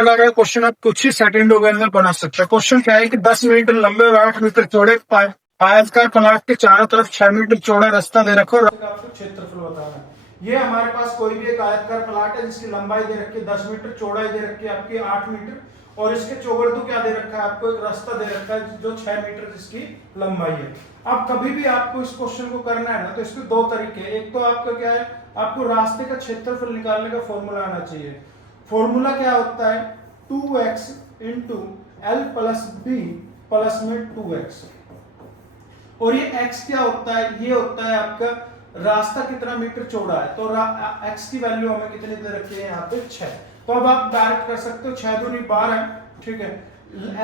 Question आप कुछ ही सेकंडों के अंदर बना सकते हैं। क्वेश्चन क्या है कि 10 मीटर लंबे और 8 मीटर चौड़े आयताकार प्लाट के चारों तरफ 6 मीटर चौड़ा रास्ता दे रखो। आपको क्षेत्रफल बताना है। ये हमारे पास कोई भी एक आयताकार प्लाट है जिसकी लंबाई दे रखी है 10 मीटर, चौड़ाई दे रखी है आपकी 8 मीटर और इसके चौगर्दू क्या दे रखा है आपको, एक रास्ता दे रखा है जो 6 मीटर जिसकी लंबाई है। अब कभी भी आपको इस क्वेश्चन को करना है ना तो इसके दो तरीके हैं। एक तो आपका क्या है, आपको रास्ते का क्षेत्रफल निकालने का फॉर्मूला आना चाहिए। फॉर्मूला क्या होता है, 2x into L plus B plus में 2x, और ये x क्या होता है, ये होता है आपका रास्ता कितना मीटर चौड़ा है, तो x की वैल्यू हमें कितनी दे रखी है यहाँ पे 6। तो अब आप डायरेक्ट कर सकते हो, 6 दूनी 12, ठीक है।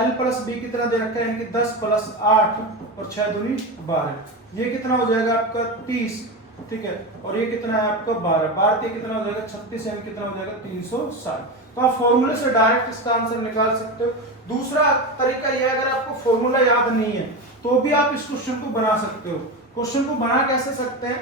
l प्लस बी कितना दे रखा है, यानी कि 10 प्लस 8 और 6 दूनी 12, ये कितना हो जाएगा आपका 30, ठीक है। और ये कितना है आपका 12, 12 कितना हो जाएगा 36, यानी कितना हो जाएगा 360। तो आप फॉर्मूले से डायरेक्ट इसका आंसर निकाल सकते हो। दूसरा तरीका यह, अगर आपको फॉर्मूला याद नहीं है तो भी आप इस क्वेश्चन को बना सकते हो। क्वेश्चन को बना कैसे सकते हैं,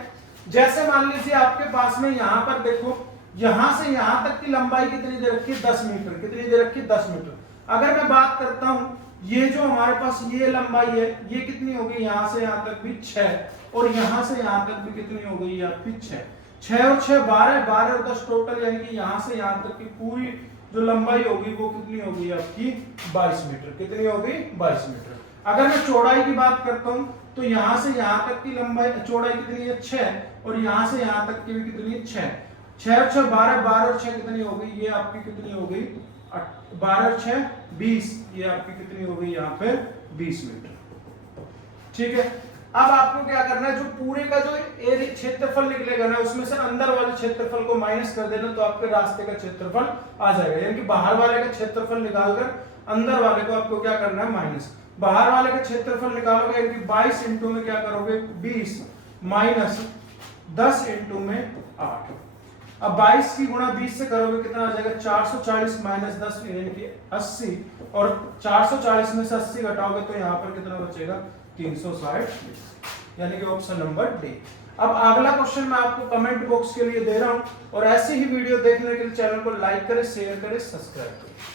जैसे मान लीजिए आपके पास में यहाँ पर देखो, यहां से यहां तक की लंबाई कितनी दे रखी है 10 मीटर, कितनी दे रखी है 10 मीटर। अगर मैं बात करता हूं, ये जो हमारे पास ये लंबाई है ये कितनी होगी, यहां से यहां तक भी 6, और यहां से यहां तक भी कितनी हो गई आपकी 6 और 6 12, 12 और 10 टोटल, यानी कि यहां से यहां तक की पूरी जो लंबाई होगी वो कितनी होगी आपकी 22 मीटर, कितनी होगी 22 मीटर। अगर मैं चौड़ाई की बात करता हूं तो यहां से यहां तक की लंबाई चौड़ाई कितनी है 6, और यहां से यहां तक की भी कितनी है 6, 6 और 6 12, 12 और 6 कितनी हो गई, ये आपकी कितनी हो गई 12 और 6 20, ये आपकी कितनी हो गई यहाँ पे 20 मीटर, ठीक है। अब आपको क्या करना है, जो पूरे का जो एरिया क्षेत्रफल निकलेगा ना उसमें से अंदर वाले क्षेत्रफल को माइनस कर देना, तो आपके रास्ते का क्षेत्रफल आ जाएगा। यानी कि बाहर वाले का क्षेत्रफल निकालकर अंदर वाले को आपको क्या करना है माइनस, बाहर वाले का क्षेत्रफल निकालोगे यानी कि 22 इंटू में क्या करोगे 20 माइनस 10 इंटू में 8। अब 22 की गुणा 20 से करोगे कितना आ जाएगा 440 माइनस 10 यानी कि 80, और 440 में से 80 घटाओगे तो यहाँ पर कितना बचेगा 360, यानी कि ऑप्शन नंबर डी। अब अगला क्वेश्चन मैं आपको कमेंट बॉक्स के लिए दे रहा हूं, और ऐसी ही वीडियो देखने के लिए चैनल को लाइक करें, शेयर करें, सब्सक्राइब करें।